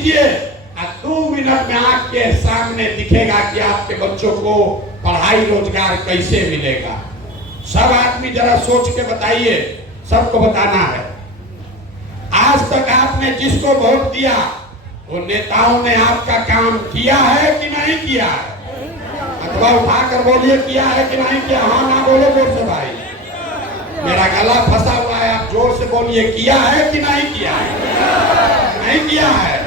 कीजिए, 2 मिनट में आपके सामने दिखेगा कि आपके बच्चों को पढ़ाई रोजगार कैसे मिलेगा। सब आदमी जरा सोच के बताइए, सबको बताना है। आज तक आपने जिसको वोट दिया वो नेताओं ने आपका काम किया है कि नहीं किया है? अथवा उठाकर बोलिए किया है कि नहीं किया। हाँ ना बोलो जोर से भाई, मेरा गला फंसा हुआ है, आप जोर से बोलिए किया है कि नहीं किया है? नहीं किया है।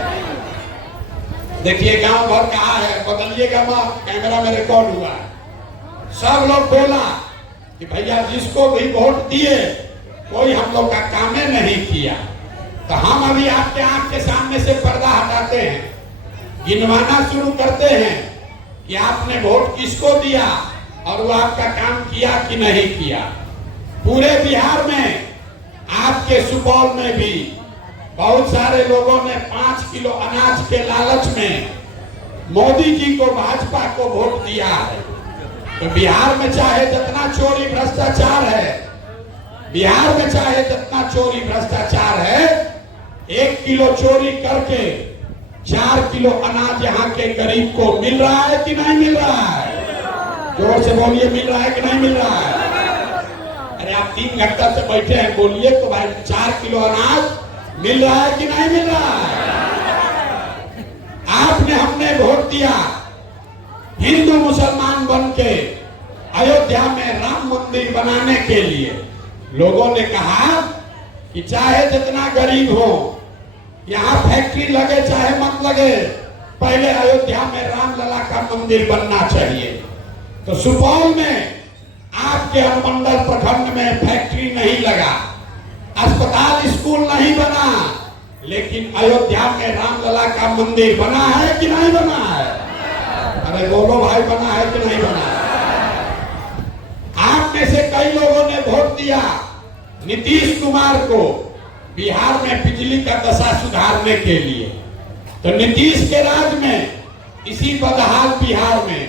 देखिए गांव भर कहा है, बदलिएगा मत, कैमरा में रिकॉर्ड हुआ है। सब लोग बोला कि भैया जिसको भी वोट दिए कोई हम लोग का काम नहीं किया। तो हम अभी आपके आंख के सामने से पर्दा हटाते हैं, गिनवाना शुरू करते हैं कि आपने वोट किसको दिया और वो आपका काम किया कि नहीं किया। पूरे बिहार में, आपके सुपौल में भी बहुत सारे लोगों ने 5 किलो अनाज के लालच में मोदी जी को, भाजपा को वोट दिया है। तो बिहार में चाहे जितना चोरी भ्रष्टाचार है, बिहार में चाहे जितना चोरी भ्रष्टाचार है, 1 किलो चोरी करके 4 किलो अनाज यहाँ के गरीब को मिल रहा है कि नहीं मिल रहा है? जोर से बोलिए, मिल रहा है कि नहीं मिल रहा है? अरे आप 3 घंटा से बैठे हैं, बोलिए तो भाई 4 किलो अनाज मिल रहा है कि नहीं मिल रहा है? आपने, हमने वोट दिया हिंदू मुसलमान बन के अयोध्या में राम मंदिर बनाने के लिए। लोगों ने कहा कि चाहे जितना गरीब हो, यहाँ फैक्ट्री लगे चाहे मत लगे, पहले अयोध्या में रामलला का मंदिर बनना चाहिए। तो सुपौल में आपके अनुमंडल प्रखंड में फैक्ट्री नहीं लगा, अस्पताल स्कूल नहीं बना, लेकिन अयोध्या में रामलला का मंदिर बना है कि नहीं बना है? अरे बोलो भाई, बना है कि नहीं बना है? आप में से कई लोगों ने वोट दिया नीतीश कुमार को बिहार में बिजली का दशा सुधारने के लिए। तो नीतीश के राज में इसी बदहाल बिहार में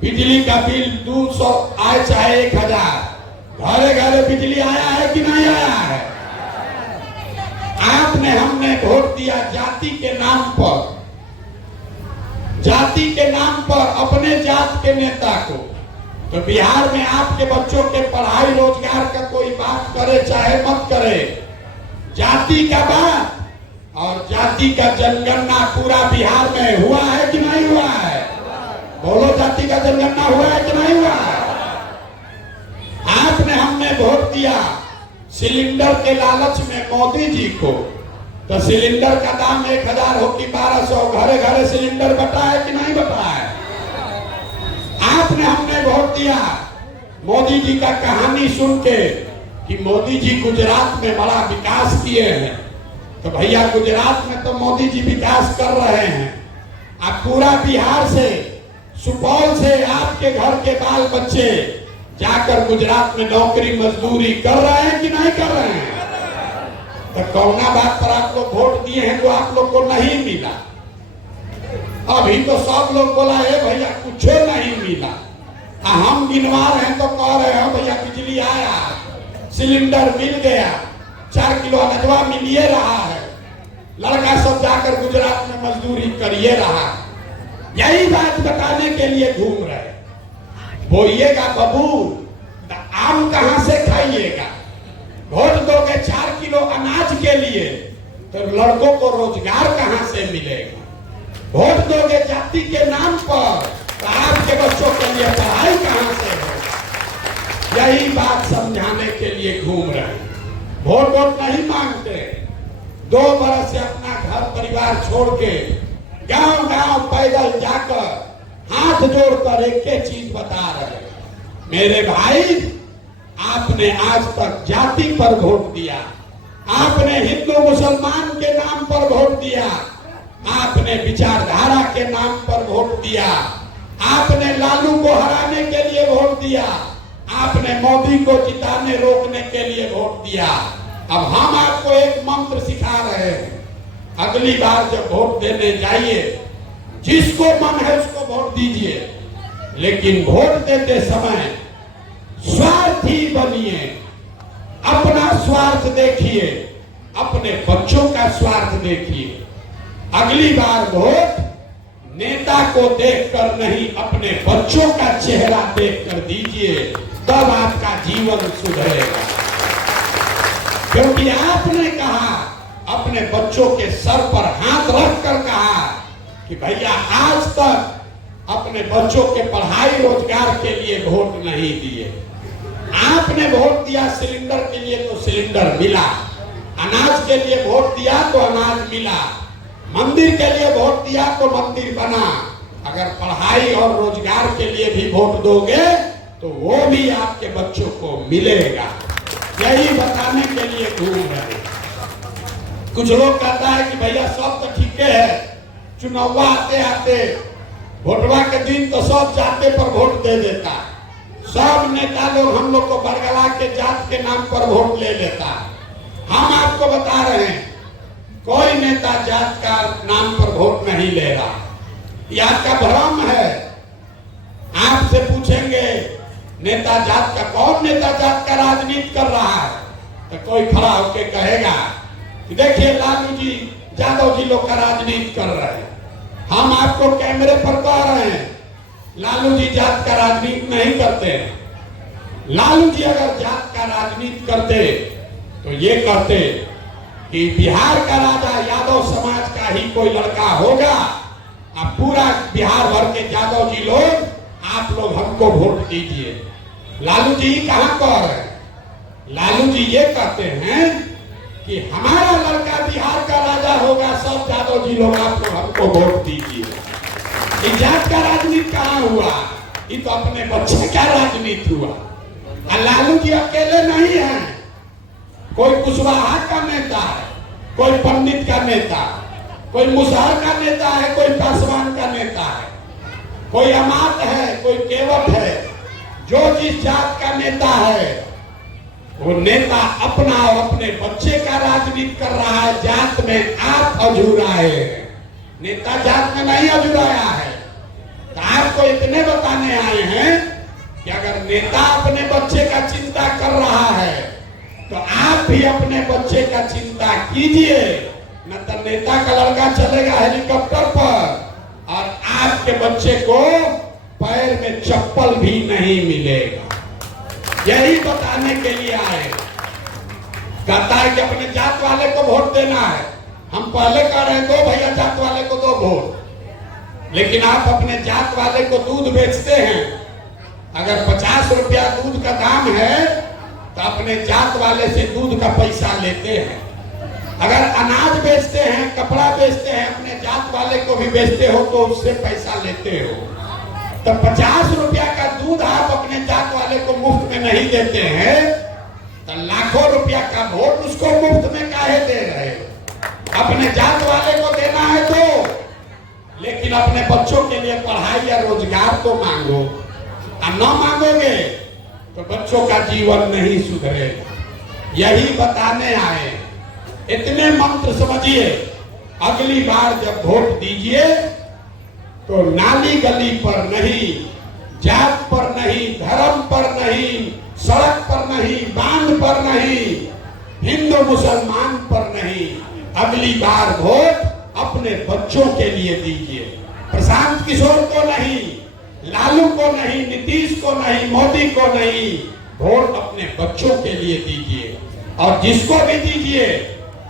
बिजली का बिल 200 आए चाहे 1000, घरे घरे बिजली आया है कि नहीं आया है? आपने, हमने वोट दिया जाति के नाम पर, जाति के नाम पर अपने जात के नेता को। तो बिहार में आपके बच्चों के पढ़ाई रोजगार का कोई बात करे चाहे मत करे, जाति का बात और जाति का जनगणना पूरा बिहार में हुआ है कि नहीं हुआ है? बोलो, जाति का जनगणना हुआ है कि नहीं हुआ है? आपने, हमने वोट दिया सिलेंडर के लालच में मोदी जी को। तो सिलेंडर का दाम 1000 हो कि 1200, घरे घरे सिलेंडर बटा है कि नहीं बटा है? आपने, हमने वोट दिया मोदी जी का कहानी सुन के कि मोदी जी गुजरात में बड़ा विकास किए हैं। तो भैया गुजरात में तो मोदी जी विकास कर रहे हैं, अब पूरा बिहार से, सुपौल से आपके घर के बाल बच्चे जाकर गुजरात में नौकरी मजदूरी कर रहे हैं कि नहीं कर रहे हैं? तो कौना बात पर आप लोग वोट दिए हैं जो आप लोग को नहीं मिला? अभी तो सब लोग बोला है भैया कुछ नहीं मिला, हम गिनवा रहे हैं तो कह रहे हैं भैया बिजली आया, सिलेंडर मिल गया, 4 किलो अनजवा मिल ये रहा है, लड़का सब जाकर गुजरात में मजदूरी करिए रहा। यही बात बताने के लिए घूम रहे। बोइएगा बबूल तो आम कहां से खाइएगा? वोट दोगे 4 किलो अनाज के लिए तो लड़कों को रोजगार कहां से मिलेगा? वोट दोगे जाति के नाम पर तो आपके बच्चों के लिए पढ़ाई कहां से होगा? यही बात समझाने के लिए घूम रहे। वोट नहीं मांगते, 2 बरस से अपना घर परिवार छोड़ के गांव गांव पैदल जाकर हाथ जोड़कर एक चीज बता रहे, मेरे भाई आपने आज तक जाति पर वोट दिया, आपने हिंदू मुसलमान के नाम पर वोट दिया, आपने विचारधारा के नाम पर वोट दिया, आपने लालू को हराने के लिए वोट दिया, आपने मोदी को जिताने रोकने के लिए वोट दिया। अब हम आपको एक मंत्र सिखा रहे हैं, अगली बार जब वोट देने जाइए जिसको मन है उसको वोट दीजिए, लेकिन वोट देते समय स्वार्थी बनिए, अपना स्वार्थ देखिए, अपने बच्चों का स्वार्थ देखिए। अगली बार वोट नेता को देखकर नहीं, अपने बच्चों का चेहरा देखकर दीजिए, तब आपका जीवन सुधरेगा। क्योंकि आपने कहा, अपने बच्चों के सर पर हाथ रखकर कहा कि भैया आज तक अपने बच्चों के पढ़ाई रोजगार के लिए वोट नहीं दिए। आपने वोट दिया सिलेंडर के लिए तो सिलेंडर मिला, अनाज के लिए वोट दिया तो अनाज मिला, मंदिर के लिए वोट दिया तो मंदिर बना। अगर पढ़ाई और रोजगार के लिए भी वोट दोगे तो वो भी आपके बच्चों को मिलेगा। यही बताने के लिए घूम रहे। कुछ लोग कहता है कि भैया सब तो ठीक है, चुनाव आते आते वोटवा के दिन तो सब जाते पर वोट दे देता, सब नेता लोग हम लोग को बरगला के जात के नाम पर वोट ले लेता। हम आपको बता रहे हैं, कोई नेता जात का नाम पर वोट नहीं ले रहा, यह आपका भ्रम है। आपसे पूछेंगे नेता जात का, कौन नेता जात का राजनीति कर रहा है, तो कोई खड़ा होकर कहेगा कि देखिए लालू जी यादव जी लोग का राजनीति कर रहे हैं। हम आपको कैमरे पर कह रहे हैं लालू जी जात का राजनीति नहीं करते हैं। लालू जी अगर जात का राजनीति करते तो ये कहते कि बिहार का राजा यादव समाज का ही कोई लड़का होगा, अब पूरा बिहार भर के यादव जी लोग, आप लोग हमको वोट दीजिए। लालू जी कहां कह रहे हैं? लालू जी ये कहते हैं कि हमारा लड़का बिहार का राजा होगा, सब यादव जी लोग आप लोग हमको वोट दीजिए। जात का राजनीति कहां हुआ? ये तो अपने बच्चे का राजनीति हुआ। लालू जी अकेले नहीं है, कोई कुशवाहा का नेता है, कोई पंडित का नेता, कोई मुसहर का नेता है, कोई पासवान का नेता है, कोई अमात है, कोई केवट है। जो जिस जात का नेता है वो नेता अपना और अपने बच्चे का राजनीति कर रहा है। जात में आप अधूराए हैं, नेता जात में नहीं अधूराया है। तो आपको इतने बताने आए हैं कि अगर नेता अपने बच्चे का चिंता कर रहा है तो आप भी अपने बच्चे का चिंता कीजिए, न तो नेता का लड़का चलेगा हेलीकॉप्टर पर और आपके बच्चे को पैर में चप्पल भी नहीं मिलेगा। यही बताने के लिए आए। कहता है कि अपने जात वाले को वोट देना है। हम पहले कह रहे हैं दो भैया जात वाले को दो वोट, लेकिन आप अपने जात वाले को दूध बेचते हैं। अगर 50 रुपया दूध का दाम है तो अपने जात वाले से दूध का पैसा लेते हैं। अगर अनाज बेचते हैं, कपड़ा बेचते हैं, अपने जात वाले को भी बेचते हो तो उससे पैसा लेते हो। तो 50 रुपया का दूध आप अपने जात वाले को मुफ्त में नहीं देते हैं, तो लाखों रुपया का वोट उसको मुफ्त में काहे दे रहे हो? अपने जात वाले को देना है तो, लेकिन अपने बच्चों के लिए पढ़ाई या रोजगार तो मांगो। और न मांगोगे तो बच्चों का जीवन नहीं सुधरेगा। यही बताने आए। इतने मंत्र समझिए, अगली बार जब वोट दीजिए तो नाली गली पर नहीं, जात पर नहीं, धर्म पर नहीं, सड़क पर नहीं, बांध पर नहीं, हिंदू मुसलमान पर नहीं, अगली बार वोट अपने बच्चों के लिए दीजिए। प्रशांत किशोर को नहीं, लालू को नहीं, नीतीश को नहीं, मोदी को नहीं, वोट अपने बच्चों के लिए दीजिए। और जिसको भी दीजिए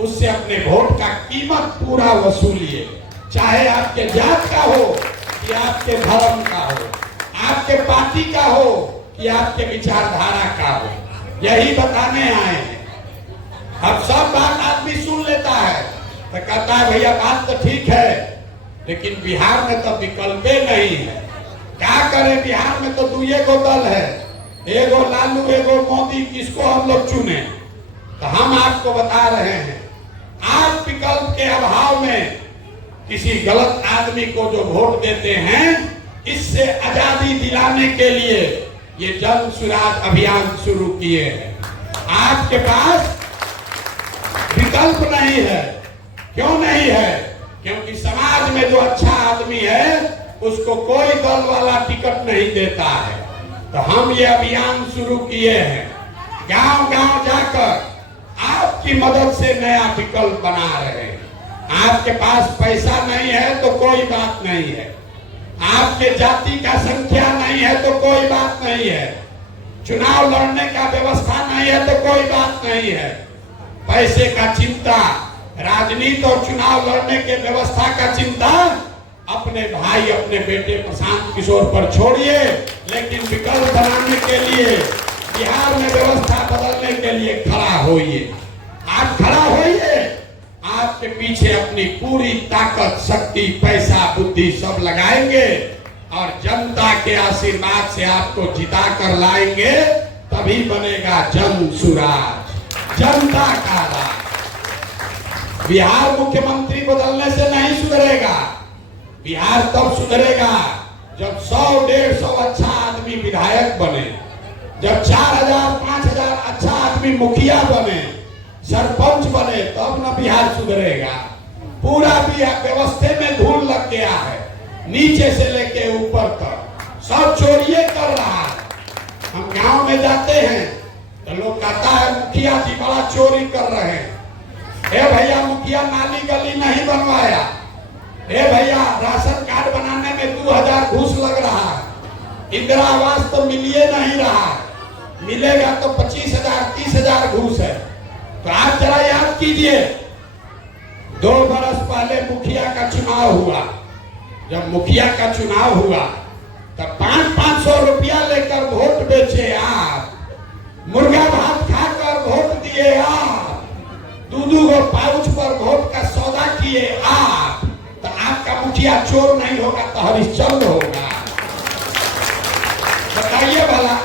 उससे अपने वोट का कीमत पूरा वसूलिए, चाहे आपके जात का हो कि आपके धर्म का हो, आपके पार्टी का हो कि आपके विचारधारा का हो। यही बताने आए हैं। अब सब बात आदमी सुन लेता है तो कहता है भैया बात तो ठीक है, लेकिन बिहार में तो विकल्प नहीं है। क्या करें, बिहार में तो दुए गो दल है, एगो लालू एगो मोदी, किसको हम लोग चुने? तो हम आपको बता रहे हैं, आप विकल्प के अभाव में किसी गलत आदमी को जो वोट देते हैं, इससे आजादी दिलाने के लिए ये जन सुराज अभियान शुरू किए हैं। आपके पास विकल्प नहीं है। क्यों नहीं है? क्योंकि समाज में जो अच्छा आदमी है उसको कोई दल वाला टिकट नहीं देता है। तो हम ये अभियान शुरू किए हैं, गांव गांव जाकर आपकी मदद से नया विकल्प बना रहे हैं। आपके पास पैसा नहीं है तो कोई बात नहीं है, आपके जाति का संख्या नहीं है तो कोई बात नहीं है, चुनाव लड़ने का व्यवस्था नहीं है तो कोई बात नहीं है। पैसे का चिंता, राजनीति और चुनाव लड़ने के व्यवस्था का चिंता अपने भाई, अपने बेटे प्रशांत किशोर पर छोड़िए, लेकिन विकल्प बनाने के लिए, बिहार में व्यवस्था बदलने के लिए खड़ा होइए। आप खड़ा होइए, आपके पीछे अपनी पूरी ताकत, शक्ति, पैसा, बुद्धि सब लगाएंगे और जनता के आशीर्वाद से आपको जिता कर लाएंगे, तभी बनेगा जन सुराज, जनता का राज। बिहार मुख्यमंत्री बदलने से नहीं सुधरेगा। बिहार तब सुधरेगा जब 100-150 अच्छा आदमी विधायक बने, जब 4000-5000 अच्छा आदमी मुखिया बने, सरपंच बने, तब न बिहार सुधरेगा। पूरा बिहार व्यवस्था में धूल लग गया है, नीचे से लेके ऊपर तक सब चोरिये कर रहा है। हम गांव में जाते हैं तो लोग कहता है मुखिया जी बड़ा चोरी कर रहे हैं। ए भैया, मुखिया नाली गली नहीं बनवाया। ए भैया, राशन कार्ड बनाने में 2000 घूस लग रहा है। इंदिरा आवास तो मिलिए नहीं रहा, मिलेगा तो 25,000-30,000 घूस है। तो आप जरा याद कीजिए, 2 बरस पहले मुखिया का चुनाव हुआ। जब मुखिया का चुनाव हुआ तब 500-500 रुपया लेकर वोट बेचे आप, मुर्गा भात खाकर वोट दिए आप, 2-2 गो पाउच पर वोट का सौदा किए आप। तो आपका मुखिया चोर नहीं होगा तो हरिश्चंद्र होगा। बताइए भला,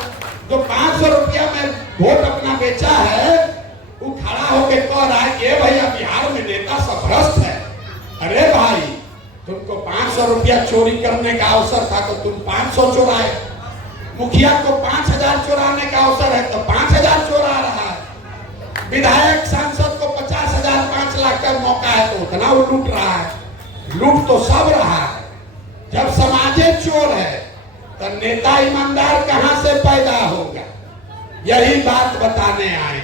जो 500 रुपया में वोट अपना बेचा है, वो खड़ा होकर कह रहा है कि भैया बिहार में नेता सब भ्रष्ट है। अरे भाई, तुमको 500 रुपया चोरी करने का अवसर था तो तुम 500 चोराए। मुखिया को 5000 चोराने का अवसर है तो 5000 चोरा रहा है। विधायक सांसद को 50,000 5 लाख का मौका है तो उतना वो लूट रहा है। लूट तो सब रहा है। जब समाजे चोर है तो नेता ईमानदार कहां से पैदा होगा? यही बात बताने आए।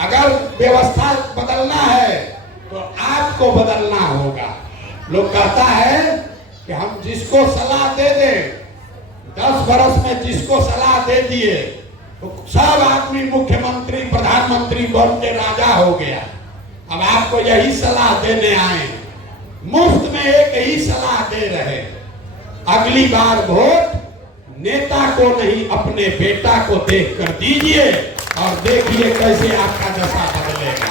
अगर व्यवस्था बदलना है तो आपको बदलना होगा। लोग कहता है कि हम जिसको सलाह दे दें, 10 बरस में जिसको सलाह दे दिए तो सब आदमी मुख्यमंत्री, प्रधानमंत्री बन के राजा हो गया। अब आपको यही सलाह देने आए, मुफ्त में एक ही सलाह दे रहे, अगली बार वोट नेता को नहीं अपने बेटा को देख कर दीजिए और देखिए कैसे आपका दशा बदलेगा।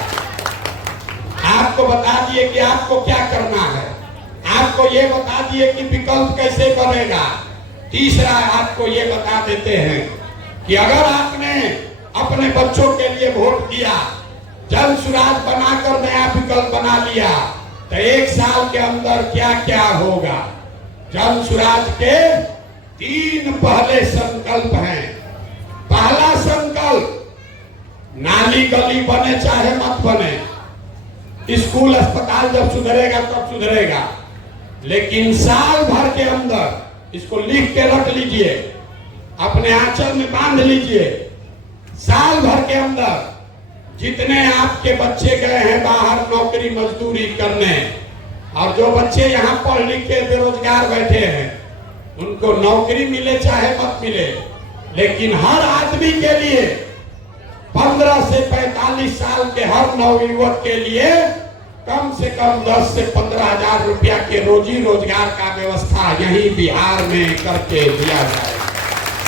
आपको बता दिए कि आपको क्या करना है, आपको ये बता दिए कि विकल्प कैसे बनेगा। तीसरा आपको ये बता देते हैं कि अगर आपने अपने बच्चों के लिए वोट दिया, जन सुराज बनाकर नया विकल्प बना लिया, तो 1 साल के अंदर क्या क्या होगा। जन सुराज के 3 पहले संकल्प हैं। पहला संकल्प, नाली गली बने चाहे मत बने, स्कूल अस्पताल जब सुधरेगा तब सुधरेगा, लेकिन साल भर के अंदर, इसको लिख के रख लीजिए, अपने आंचल में बांध लीजिए, साल भर के अंदर जितने आपके बच्चे गए हैं बाहर नौकरी मजदूरी करने, और जो बच्चे यहाँ पढ़ लिख के बेरोजगार बैठे हैं, उनको नौकरी मिले चाहे मत मिले, लेकिन हर आदमी के लिए 15 से 45 साल के हर नवयुवक के लिए कम से कम 10 से 15,000 रुपया के रोजी रोजगार का व्यवस्था यही बिहार में करके दिया जाए,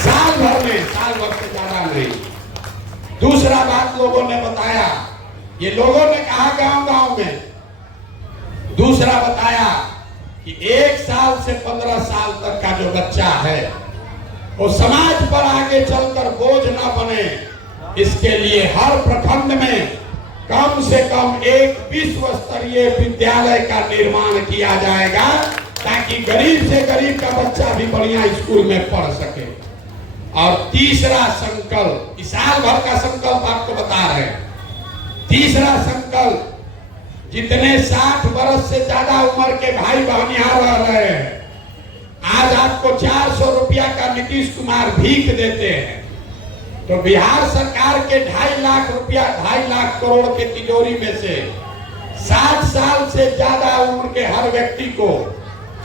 साल भर में, साल भर से ज्यादा नहीं। दूसरा बात लोगों ने बताया, ये लोगों ने कहा गांव गांव में, दूसरा बताया कि 1 साल से 15 साल तक का जो बच्चा है वो समाज पर आगे चलकर बोझ न बने, इसके लिए हर प्रखंड में कम से कम एक विश्व स्तरीय विद्यालय का निर्माण किया जाएगा, ताकि गरीब से गरीब का बच्चा भी बढ़िया स्कूल में पढ़ सके। और तीसरा संकल्प, इस साल भर का संकल्प आपको बता रहे हैं। तीसरा संकल्प, जितने 60 वर्ष से ज्यादा उम्र के भाई बहन यहाँ रह रहे हैं, आज आपको 400 रुपया का नीतीश कुमार भीख देते हैं, तो बिहार सरकार के 2.5 लाख रुपया, 2.5 लाख करोड़ के तिजोरी में से 60 साल से ज्यादा उम्र के हर व्यक्ति को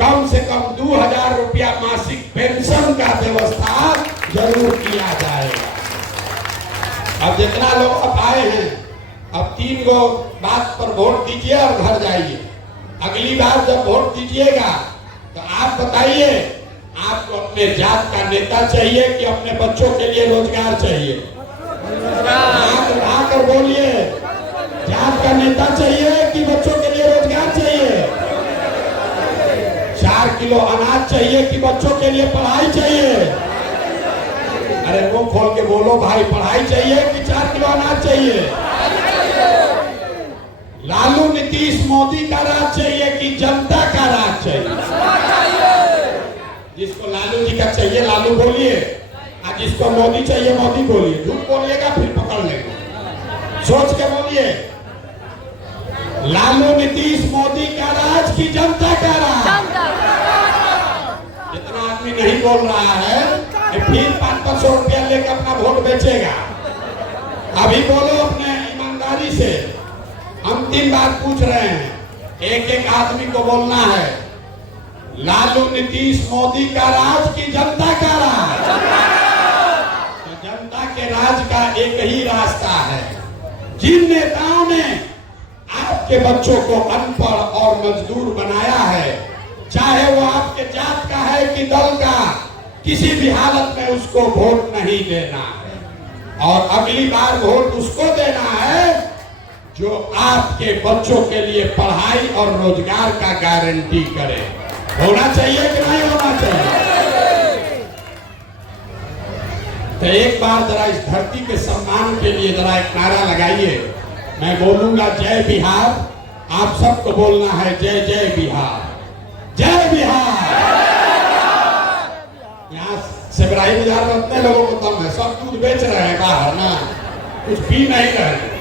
कम से कम 2000 रुपया मासिक पेंशन का व्यवस्था जरूर किया जाएगा। अब जितना लोग अब आए हैं, अब 3 गो बात पर वोट दीजिए और घर जाइए। अगली बार जब वोट दीजिएगा तो आप बताइए, आपको अपने जात का नेता चाहिए कि अपने बच्चों के लिए रोजगार चाहिए? हाथ उठाकर बोलिए, जात का नेता चाहिए कि बच्चों के लिए रोजगार चाहिए? 4 किलो अनाज चाहिए कि बच्चों के लिए पढ़ाई चाहिए? अरे मुंह खोल के बोलो भाई, पढ़ाई चाहिए कि 4 किलो अनाज चाहिए? लालू नीतीश मोदी का राज चाहिए कि जनता का राज चाहिए? जिसको लालू जी का चाहिए लालू बोलिए, और जिसको मोदी चाहिए मोदी बोलिए। झूठ बोलिएगा फिर पकड़ लेंगे। सोच के बोलिए, लालू नीतीश मोदी का राज की जनता का राज? जितना आदमी नहीं बोल रहा है कि फिर 500 रुपया लेकर अपना वोट बेचेगा। अभी बोलो अपने ईमानदारी से। अंतिम बार पूछ रहे हैं, एक एक आदमी को बोलना है, लालू नीतीश मोदी का राज की जनता का राज? तो जनता के राज का एक ही रास्ता है। जिन नेताओं ने आपके बच्चों को अनपढ़ और मजदूर बनाया है, चाहे वो आपके जात का है कि दल का, किसी भी हालत में उसको वोट नहीं देना है। और अगली बार वोट उसको देना है जो आपके बच्चों के लिए पढ़ाई और रोजगार का गारंटी करे। होना चाहिए कि नहीं होना चाहिए? तो एक बार जरा इस धरती के सम्मान के लिए जरा एक नारा लगाइए। मैं बोलूंगा जय बिहार, आप सबको बोलना है जय जय बिहार, जय बिहार। यहाँ सेबराही बाजार में उतने लोगों को दम है, सब दूध बेच रहे हैं बाहर ना, कुछ पी नहीं रहे।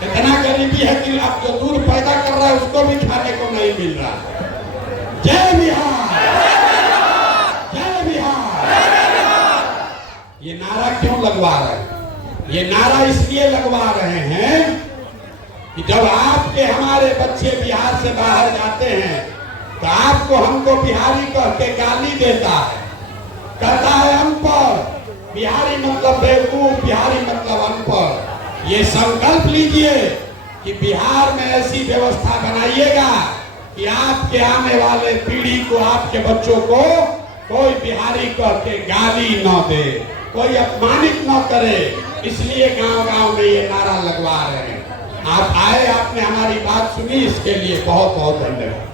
इतना गरीबी है कि आप जो दूध पैदा कर रहा है उसको भी खाने को नहीं मिल रहा। जय बिहार, जय बिहार। ये नारा क्यों लगवा रहे हैं? ये नारा इसलिए लगवा रहे हैं कि जब आपके हमारे बच्चे बिहार से बाहर जाते हैं तो आपको हमको बिहारी कह के गाली देता है, कहता है अनपढ़। बिहारी मतलब बेवकूफ, बिहारी मतलब अनपढ़। ये संकल्प लीजिए कि बिहार में ऐसी व्यवस्था बनाइएगा कि आपके आने वाले पीढ़ी को, आपके बच्चों को कोई बिहारी कह के गाली न दे, कोई अपमानित न करे। इसलिए गांव-गांव में ये नारा लगवा रहे हैं। आप आए, आपने हमारी बात सुनी, इसके लिए बहुत बहुत धन्यवाद।